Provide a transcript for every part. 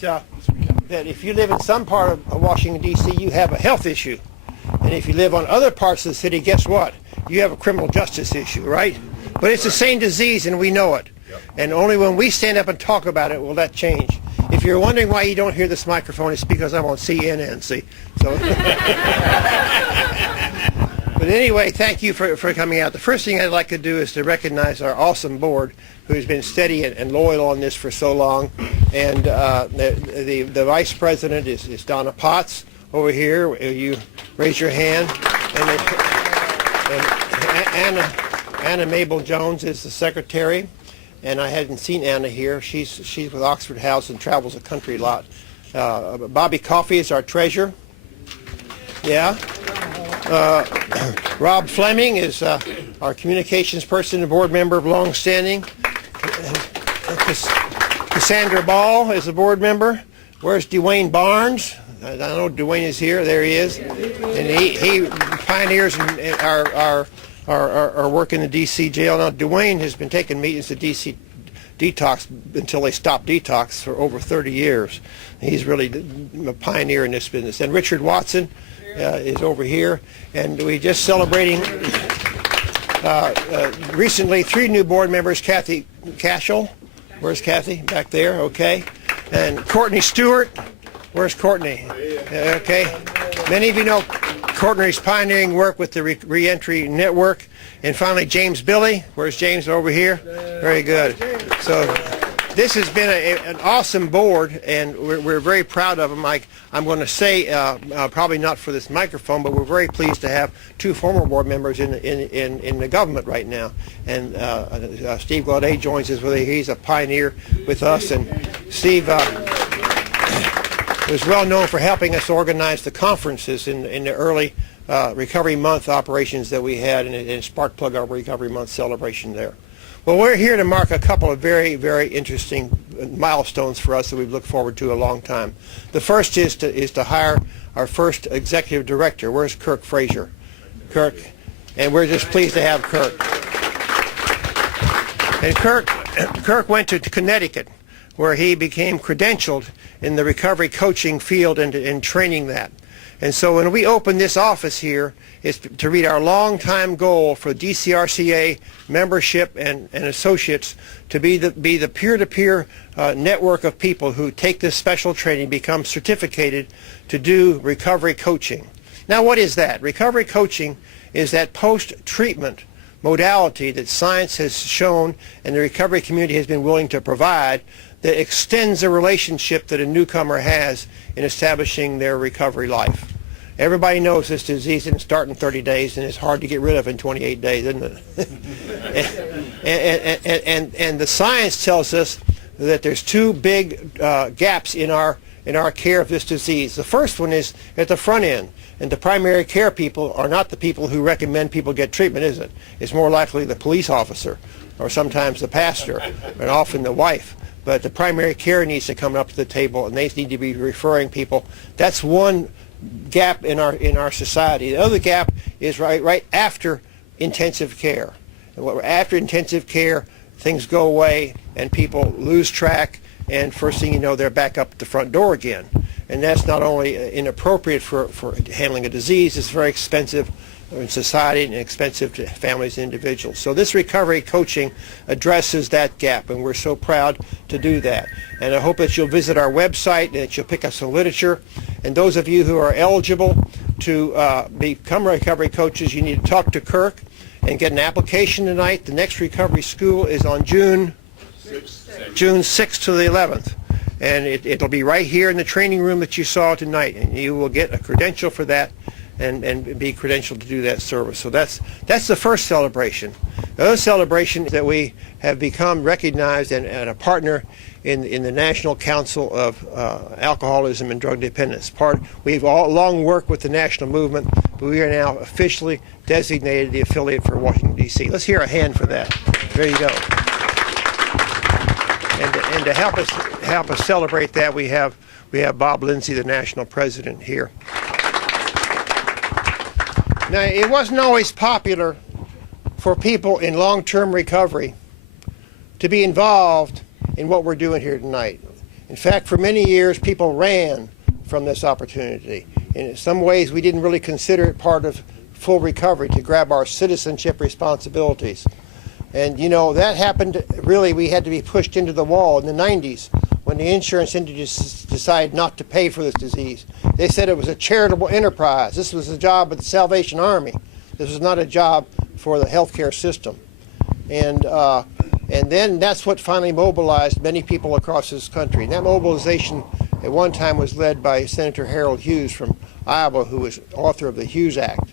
that if you live in some part of Washington, D.C., you have a health issue. And if you live on other parts of the city, guess what? You have a criminal justice issue, right? But it's the same disease, and we know it. And only when we stand up and talk about it will that change. If you're wondering why you don't hear this microphone, it's because I'm on CNN, see? So. But anyway, thank you for coming out. The first thing I'd like to do is to recognize our awesome board who's been steady and loyal on this for so long. And the vice president is Donna Potts over here. Will you raise your hand? And Anna Mabel Jones is the secretary. And I hadn't seen Anna here. She's with Oxford House and travels the country a lot. Bobby Coffey is our treasurer. Yeah. Rob Fleming is our communications person, a board member of long standing. Cassandra Ball is a board member. Where's Dwayne Barnes? I don't know, Dwayne is here. There he is. And he pioneers our work in the D.C. jail. Now, Dwayne has been taking meetings to D.C. detox until they stopped detox for over 30 years. He's really a pioneer in this business. And Richard Watson is over here. And we just celebrating recently 3 new board members. Kathy Cashel. Where's Kathy? Back there. Okay. And Courtney Stewart. Where's Courtney? Okay. Many of you know Courtney's pioneering work with the Reentry Network. And finally, James Billy. Where's James? Over here? Very good. So this has been an awesome board, and we're very proud of them. I'm going to say, probably not for this microphone, but we're very pleased to have 2 former board members in the government right now. And Steve Gaudet joins us. He's a pioneer with us, and Steve was well known for helping us organize the conferences in the early Recovery Month operations that we had, and spark plug our Recovery Month celebration there. Well, we're here to mark a couple of very, very interesting milestones for us that we've looked forward to a long time. The first is to hire our first executive director. Where's Kirk Frazier? Kirk. And we're just pleased to have Kirk. And Kirk went to Connecticut, where he became credentialed in the recovery coaching field and training that. And so when we open this office here, it's to meet our long-time goal for DCRCA membership and associates to be the peer-to-peer network of people who take this special training, become certificated to do recovery coaching. Now, what is that? Recovery coaching is that post-treatment modality that science has shown and the recovery community has been willing to provide that extends the relationship that a newcomer has in establishing their recovery life. Everybody knows this disease didn't start in 30 days, and it's hard to get rid of in 28 days, isn't it? and the science tells us that there's 2 big gaps in our care of this disease. The first one is at the front end, and the primary care people are not the people who recommend people get treatment, is it? It's more likely the police officer, or sometimes the pastor, and often the wife. But the primary care needs to come up to the table, and they need to be referring people. That's one gap in our society. The other gap is right after intensive care. After intensive care, things go away, and people lose track, and first thing you know, they're back up at the front door again. And that's not only inappropriate for handling a disease, it's very expensive in society and expensive to families and individuals. So this recovery coaching addresses that gap, and we're so proud to do that. And I hope that you'll visit our website and that you'll pick up some literature. And those of you who are eligible to become recovery coaches, you need to talk to Kirk and get an application tonight. The next recovery school is on June 6th to the 11th. And it'll be right here in the training room that you saw tonight, and you will get a credential for that and be credentialed to do that service. So that's the first celebration. The other celebration is that we have become recognized and a partner in the National Council of Alcoholism and Drug Dependence. We've all long worked with the national movement, but we are now officially designated the affiliate for Washington, D.C. Let's hear a hand for that. There you go. And to help us celebrate that, we have Bob Lindsey, the national president, here. Now, it wasn't always popular for people in long-term recovery to be involved in what we're doing here tonight. In fact, for many years, people ran from this opportunity. In some ways, we didn't really consider it part of full recovery to grab our citizenship responsibilities. And you know, that happened, really, we had to be pushed into the wall in the 90s when the insurance industry decided not to pay for this disease. They said it was a charitable enterprise. This was a job of the Salvation Army. This was not a job for the healthcare system. And then that's what finally mobilized many people across this country. And that mobilization at one time was led by Senator Harold Hughes from Iowa, who was author of the Hughes Act.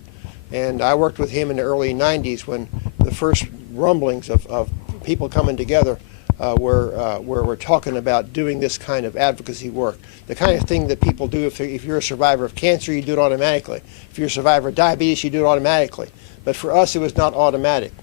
And I worked with him in the early 90s when the first rumblings of people coming together where we're talking about doing this kind of advocacy work. The kind of thing that people do if you're a survivor of cancer, you do it automatically. If you're a survivor of diabetes, you do it automatically. But for us, it was not automatic.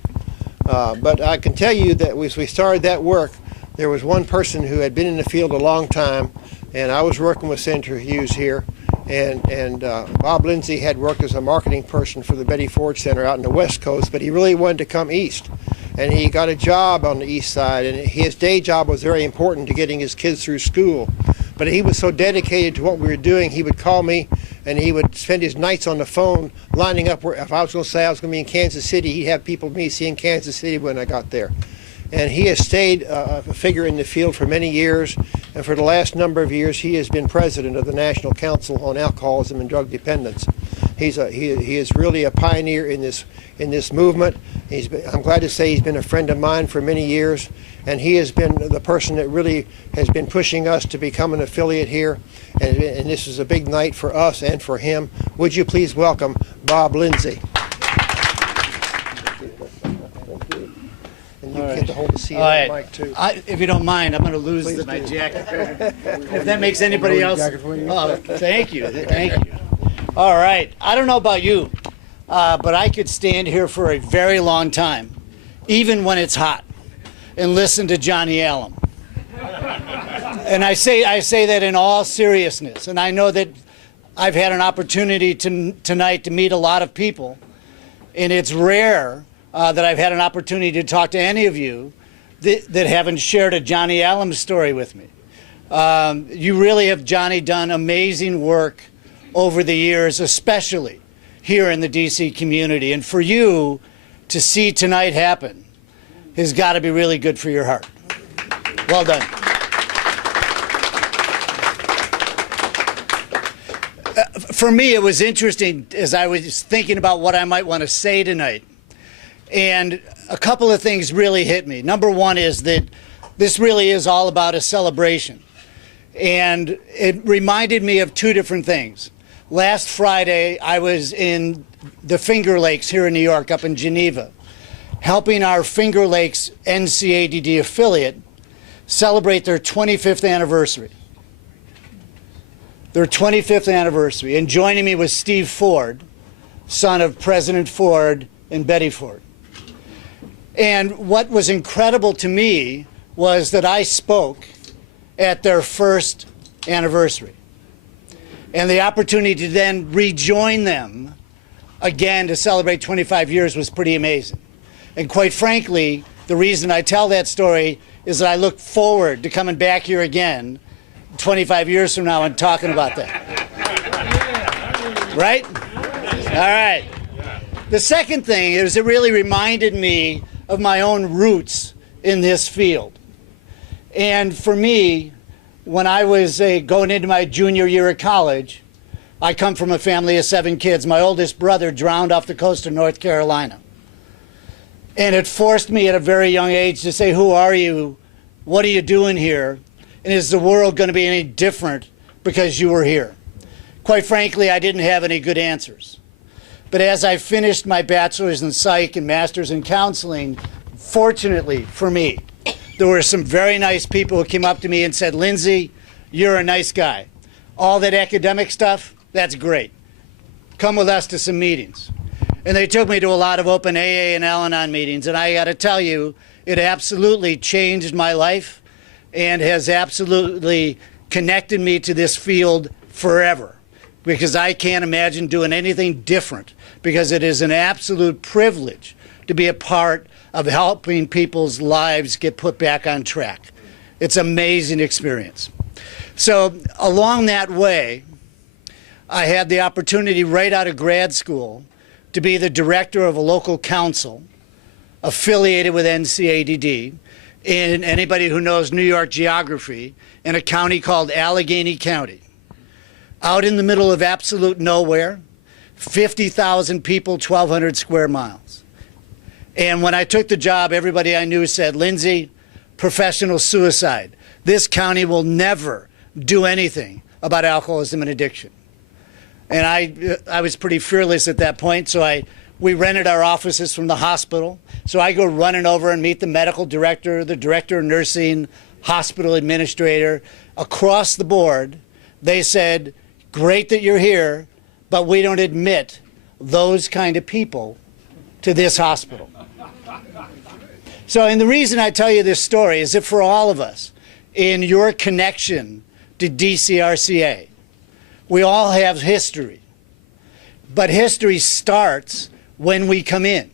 But I can tell you that as we started that work, there was one person who had been in the field a long time, and I was working with Senator Hughes here, and Bob Lindsey had worked as a marketing person for the Betty Ford Center out in the West Coast, but he really wanted to come east. And he got a job on the east side, and his day job was very important to getting his kids through school. But he was so dedicated to what we were doing, he would call me, and he would spend his nights on the phone lining up where, if I was going to say I was going to be in Kansas City, he'd have people me see in Kansas City when I got there. And he has stayed a figure in the field for many years, and for the last number of years he has been president of the National Council on Alcoholism and Drug Dependence. He is really a pioneer in this movement. I'm glad to say he's been a friend of mine for many years, and he has been the person that really has been pushing us to become an affiliate here, and this is a big night for us and for him. Would you please welcome Bob Lindsey? And you get to hold the seat on the mic too. If you don't mind, I'm going to lose my jacket. If that makes anybody else. Oh, thank you. Thank you. All right. I don't know about you, but I could stand here for a very long time, even when it's hot, and listen to Johnny Allen. And I say that in all seriousness. And I know that I've had an opportunity tonight to meet a lot of people, and it's rare that I've had an opportunity to talk to any of you that haven't shared a Johnny Allen story with me. You really have, Johnny, done amazing work over the years, especially here in the DC community. And for you to see tonight happen has got to be really good for your heart. Well done. For me, it was interesting as I was thinking about what I might want to say tonight. And a couple of things really hit me. Number one is that this really is all about a celebration. And it reminded me of two different things. Last Friday, I was in the Finger Lakes here in New York, up in Geneva, helping our Finger Lakes NCADD affiliate celebrate their 25th anniversary. Their 25th anniversary. And joining me was Steve Ford, son of President Ford and Betty Ford. And what was incredible to me was that I spoke at their first anniversary. And the opportunity to then rejoin them again to celebrate 25 years was pretty amazing. And quite frankly, the reason I tell that story is that I look forward to coming back here again 25 years from now and talking about that. Right? All right. The second thing is it really reminded me of my own roots in this field. And for me, when I was going into my junior year of college, I come from a family of 7 kids. My oldest brother drowned off the coast of North Carolina. And it forced me at a very young age to say, who are you? What are you doing here? And is the world going to be any different because you were here? Quite frankly, I didn't have any good answers. But as I finished my bachelor's in psych and master's in counseling, fortunately for me, there were some very nice people who came up to me and said, Lindsey, you're a nice guy. All that academic stuff, that's great. Come with us to some meetings. And they took me to a lot of open AA and Al-Anon meetings, and I got to tell you, it absolutely changed my life and has absolutely connected me to this field forever, because I can't imagine doing anything different, because it is an absolute privilege to be a part of helping people's lives get put back on track. It's an amazing experience. So along that way, I had the opportunity right out of grad school to be the director of a local council affiliated with NCADD, and anybody who knows New York geography, in a county called Allegheny County. Out in the middle of absolute nowhere, 50,000 people, 1,200 square miles. And when I took the job, everybody I knew said, Lindsey, professional suicide. This county will never do anything about alcoholism and addiction. And I was pretty fearless at that point, so we rented our offices from the hospital. So I go running over and meet the medical director, the director of nursing, hospital administrator. Across the board, they said, great that you're here, but we don't admit those kind of people to this hospital. So, and the reason I tell you this story is that for all of us, in your connection to DCRCA, we all have history. But history starts when we come in.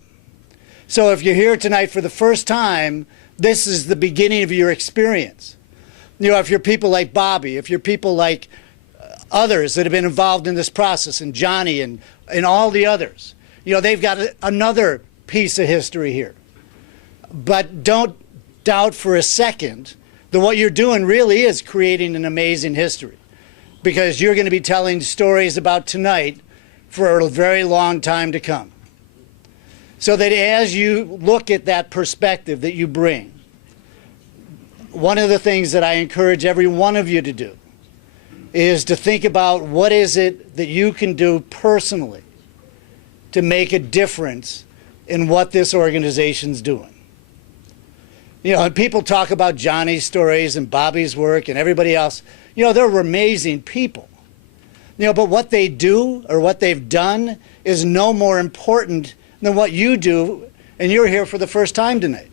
So if you're here tonight for the first time, this is the beginning of your experience. You know, if you're people like Bobby, if you're people like others that have been involved in this process, and Johnny and all the others, you know, they've got another piece of history here. But don't doubt for a second that what you're doing really is creating an amazing history, because you're going to be telling stories about tonight for a very long time to come. So that as you look at that perspective that you bring, one of the things that I encourage every one of you to do is to think about what is it that you can do personally to make a difference in what this organization's doing. You know, and people talk about Johnny's stories and Bobby's work and everybody else. You know, they're amazing people. You know, but what they do or what they've done is no more important than what you do, and you're here for the first time tonight.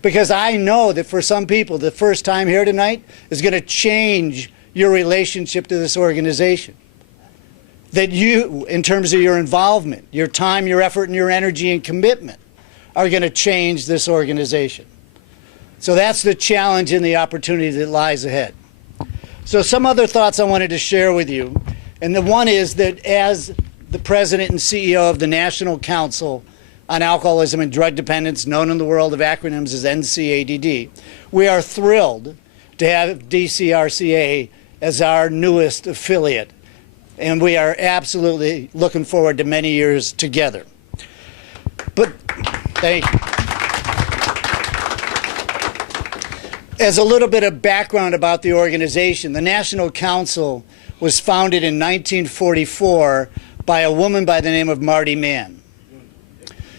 Because I know that for some people, the first time here tonight is going to change your relationship to this organization. That you, in terms of your involvement, your time, your effort, and your energy and commitment, are going to change this organization. So that's the challenge and the opportunity that lies ahead. So some other thoughts I wanted to share with you. And the one is that as the president and CEO of the National Council on Alcoholism and Drug Dependence, known in the world of acronyms as NCADD, we are thrilled to have DCRCA as our newest affiliate. And we are absolutely looking forward to many years together. But thank you. As a little bit of background about the organization, the National Council was founded in 1944 by a woman by the name of Marty Mann.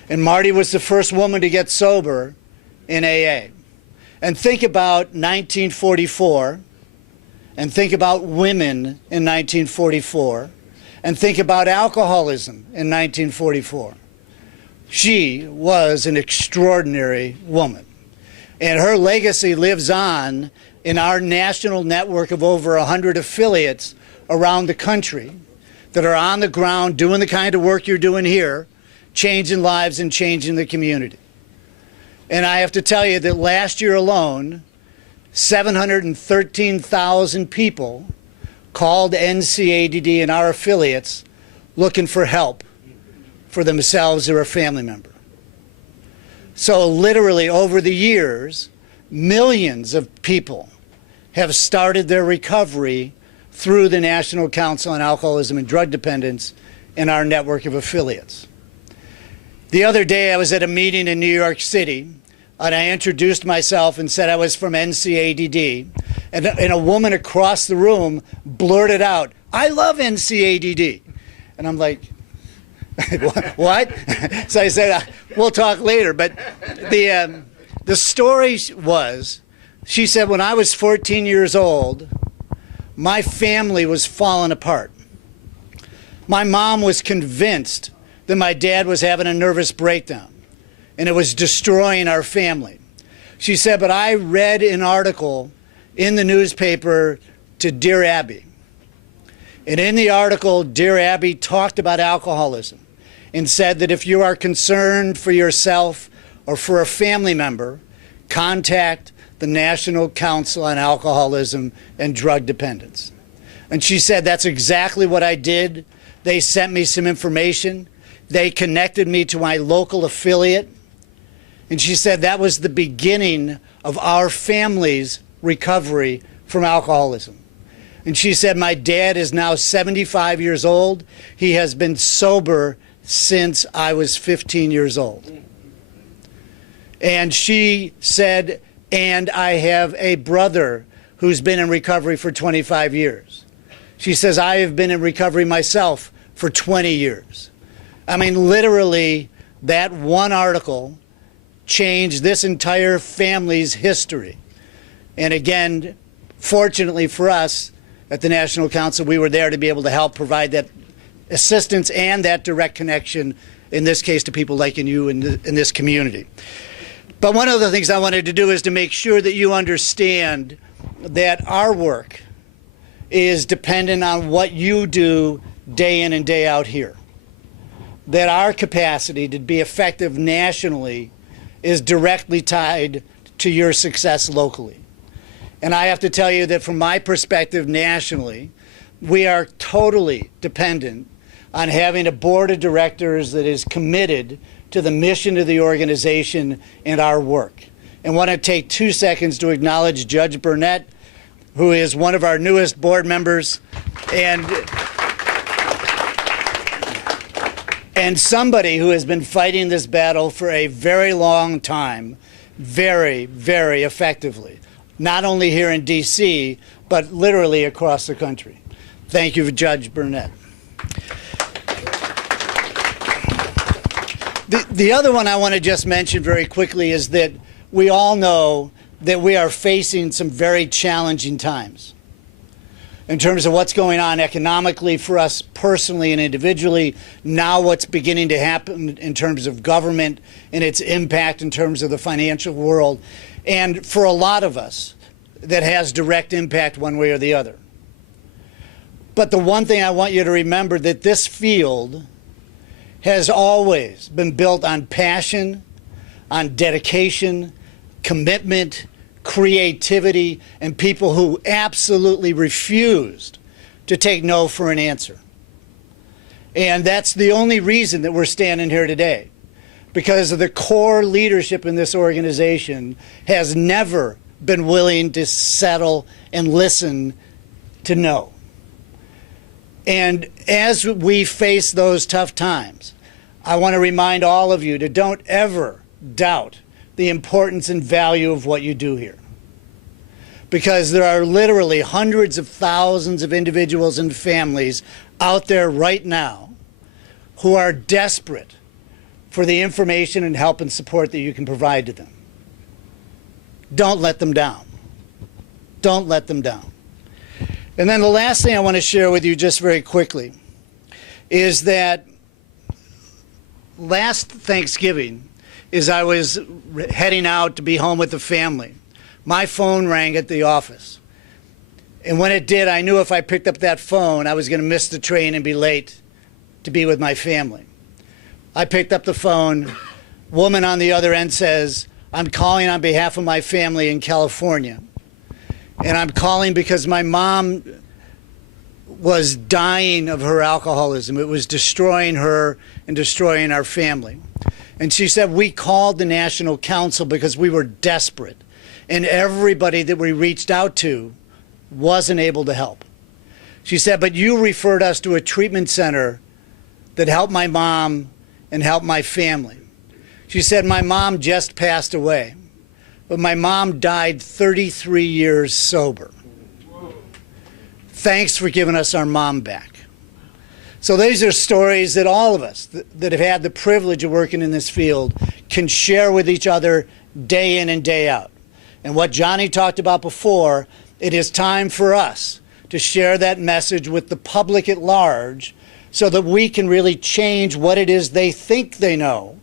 And Marty was the first woman to get sober in AA. And think about 1944, and think about women in 1944, and think about alcoholism in 1944. She was an extraordinary woman. And her legacy lives on in our national network of over 100 affiliates around the country that are on the ground doing the kind of work you're doing here, changing lives and changing the community. And I have to tell you that last year alone, 713,000 people called NCADD and our affiliates looking for help for themselves or a family member. So literally over the years, millions of people have started their recovery through the National Council on Alcoholism and Drug Dependence in our network of affiliates. The other day I was at a meeting in New York City, and I introduced myself and said I was from NCADD, and a woman across the room blurted out, "I love NCADD." And I'm like, what? So I said, we'll talk later. But the story was, she said, when I was 14 years old, my family was falling apart. My mom was convinced that my dad was having a nervous breakdown, and it was destroying our family. She said, but I read an article in the newspaper to Dear Abby. And in the article, Dear Abby talked about alcoholism and said that if you are concerned for yourself or for a family member, contact the National Council on Alcoholism and Drug Dependence. And she said, that's exactly what I did. They sent me some information. They connected me to my local affiliate. And she said that was the beginning of our family's recovery from alcoholism. And she said, my dad is now 75 years old. He has been sober since I was 15 years old. And she said, and I have a brother who's been in recovery for 25 years. She says, I have been in recovery myself for 20 years. I mean, literally, that one article changed this entire family's history. And again, fortunately for us at the National Council, we were there to be able to help provide that assistance and that direct connection, in this case, to people like you in this community. But one of the things I wanted to do is to make sure that you understand that our work is dependent on what you do day in and day out here. That our capacity to be effective nationally is directly tied to your success locally. And I have to tell you that from my perspective nationally, we are totally dependent on having a board of directors that is committed to the mission of the organization and our work. And I want to take 2 seconds to acknowledge Judge Burnett, who is one of our newest board members, and somebody who has been fighting this battle for a very long time, very, very effectively, not only here in D.C., but literally across the country. Thank you, Judge Burnett. The other one I want to just mention very quickly is that we all know that we are facing some very challenging times in terms of what's going on economically for us personally and individually, now what's beginning to happen in terms of government and its impact in terms of the financial world, and for a lot of us, that has direct impact one way or the other. But the one thing I want you to remember, that this field has always been built on passion, on dedication, commitment, creativity, and people who absolutely refused to take no for an answer. And that's the only reason that we're standing here today, because of the core leadership in this organization has never been willing to settle and listen to no. And as we face those tough times, I want to remind all of you to don't ever doubt the importance and value of what you do here. Because there are literally hundreds of thousands of individuals and families out there right now who are desperate for the information and help and support that you can provide to them. Don't let them down. Don't let them down. And then the last thing I want to share with you just very quickly is that last Thanksgiving, as I was heading out to be home with the family, my phone rang at the office. And when it did, I knew if I picked up that phone, I was going to miss the train and be late to be with my family. I picked up the phone. Woman on the other end says, I'm calling on behalf of my family in California. And I'm calling because my mom was dying of her alcoholism. It was destroying her and destroying our family. And she said, we called the National Council because we were desperate. And everybody that we reached out to wasn't able to help. She said, but you referred us to a treatment center that helped my mom and helped my family. She said, my mom just passed away, but my mom died 33 years sober. Thanks for giving us our mom back. So these are stories that all of us that have had the privilege of working in this field can share with each other day in and day out. And what Johnny talked about before, it is time for us to share that message with the public at large so that we can really change what it is they think they know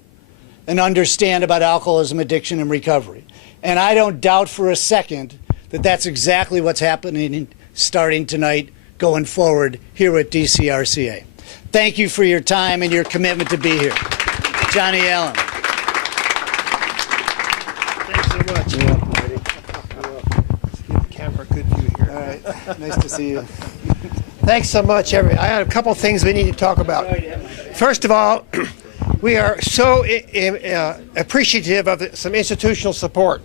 and understand about alcoholism, addiction, and recovery. And I don't doubt for a second that that's exactly what's happening starting tonight going forward here at DCRCA. Thank you for your time and your commitment to be here. Johnny Allen. Thanks so much. Nice to see you. Thanks so much, everybody. I had a couple things we need to talk about. First of all, we are so appreciative of some institutional support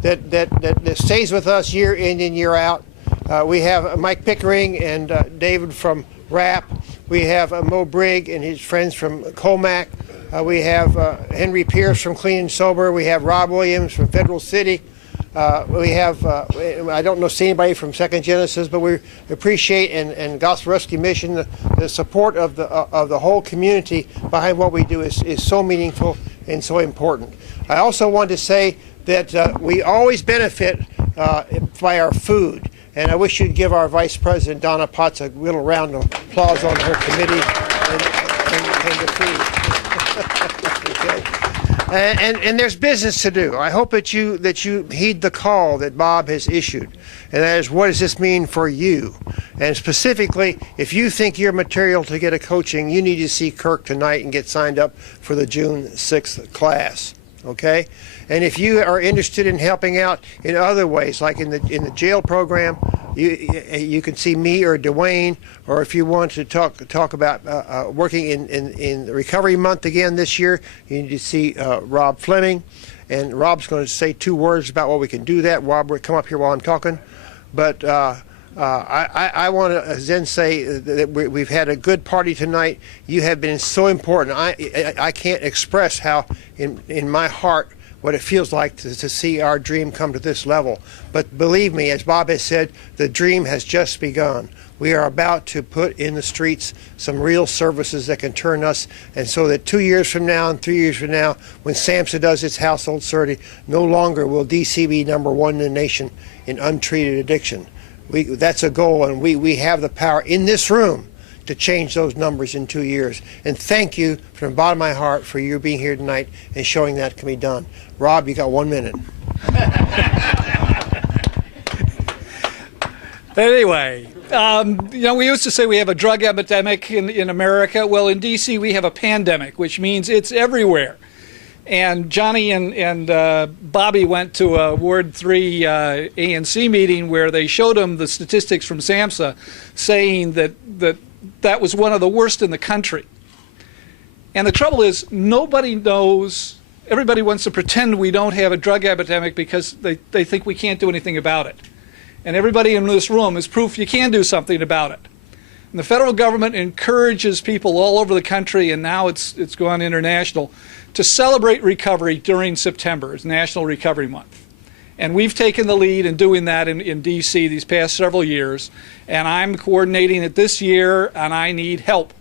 that stays with us year in and year out. We have Mike Pickering and David from RAP. We have Mo Brigg and his friends from Colmac. We have Henry Pierce from Clean and Sober. We have Rob Williams from Federal City. We have, I don't see anybody from Second Genesis, but we appreciate and Gospel Rescue Mission, the support of the whole community behind what we do is so meaningful and so important. I also want to say that we always benefit by our food. And I wish you'd give our Vice President, Donna Potts, a little round of applause on her committee and the food. Okay. And there's business to do. I hope that you heed the call that Bob has issued, and that is, what does this mean for you? And specifically, if you think you're material to get a coaching, you need to see Kirk tonight and get signed up for the June 6th class. Okay, and if you are interested in helping out in other ways, like in the jail program, you can see me or Dwayne, or if you want to talk about working in the Recovery Month again this year, you need to see Rob Fleming, and Rob's going to say 2 words about what we can do. That Rob will come up here while I'm talking, but I want to then say that we've had a good party tonight. You have been so important. I can't express how in my heart what it feels like to see our dream come to this level. But believe me, as Bob has said, the dream has just begun. We are about to put in the streets some real services that can turn us, and so that 2 years from now and 3 years from now, when SAMHSA does its household survey, no longer will DC be #1 in the nation in untreated addiction. That's a goal, and we have the power in this room to change those numbers in 2 years. And thank you from the bottom of my heart for you being here tonight and showing that can be done. Rob, you got 1 minute. Anyway, we used to say we have a drug epidemic in America. Well, in D.C. we have a pandemic, which means it's everywhere. And Johnny and Bobby went to a Ward 3 ANC meeting where they showed them the statistics from SAMHSA saying that was one of the worst in the country. And the trouble is, nobody knows. Everybody wants to pretend we don't have a drug epidemic because they think we can't do anything about it. And everybody in this room is proof you can do something about it. And the federal government encourages people all over the country, and now it's gone international, to celebrate recovery during September. It's National Recovery Month. And we've taken the lead in doing that in D.C. these past several years. And I'm coordinating it this year, and I need help.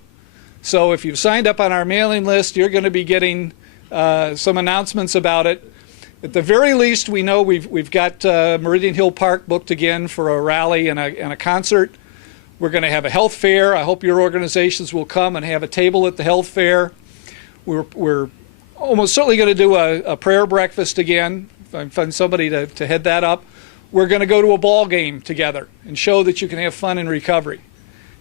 So if you've signed up on our mailing list, you're going to be getting some announcements about it. At the very least, we know we've got Meridian Hill Park booked again for a rally and a concert. We're going to have a health fair. I hope your organizations will come and have a table at the health fair. We're almost certainly going to do a prayer breakfast again. If I find somebody to head that up. We're going to go to a ball game together and show that you can have fun in recovery.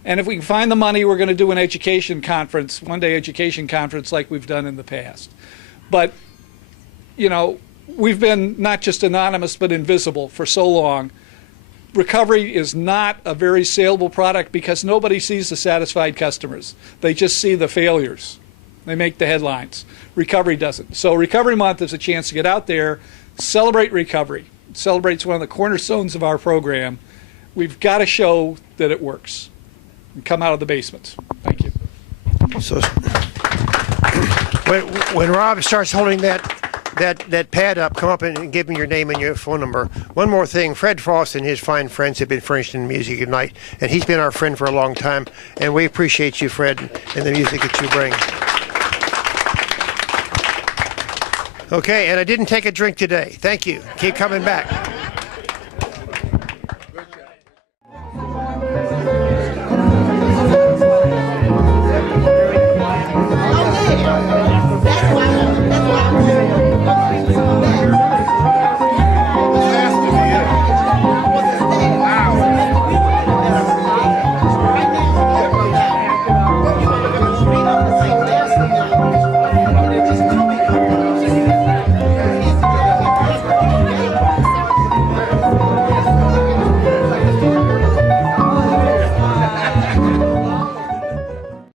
And if we can find the money, we're going to do an education conference, one-day education conference like we've done in the past. But, we've been not just anonymous but invisible for so long. Recovery is not a very saleable product because nobody sees the satisfied customers. They just see the failures. They make the headlines. Recovery doesn't. So Recovery Month is a chance to get out there, celebrate recovery. It celebrates one of the cornerstones of our program. We've got to show that it works and come out of the basements. Thank you. So when Rob starts holding that pad up, come up and give me your name and your phone number. One more thing, Fred Frost and his fine friends have been furnishing music tonight, and he's been our friend for a long time, and we appreciate you, Fred, and the music that you bring. Okay, and I didn't take a drink today. Thank you. Keep coming back.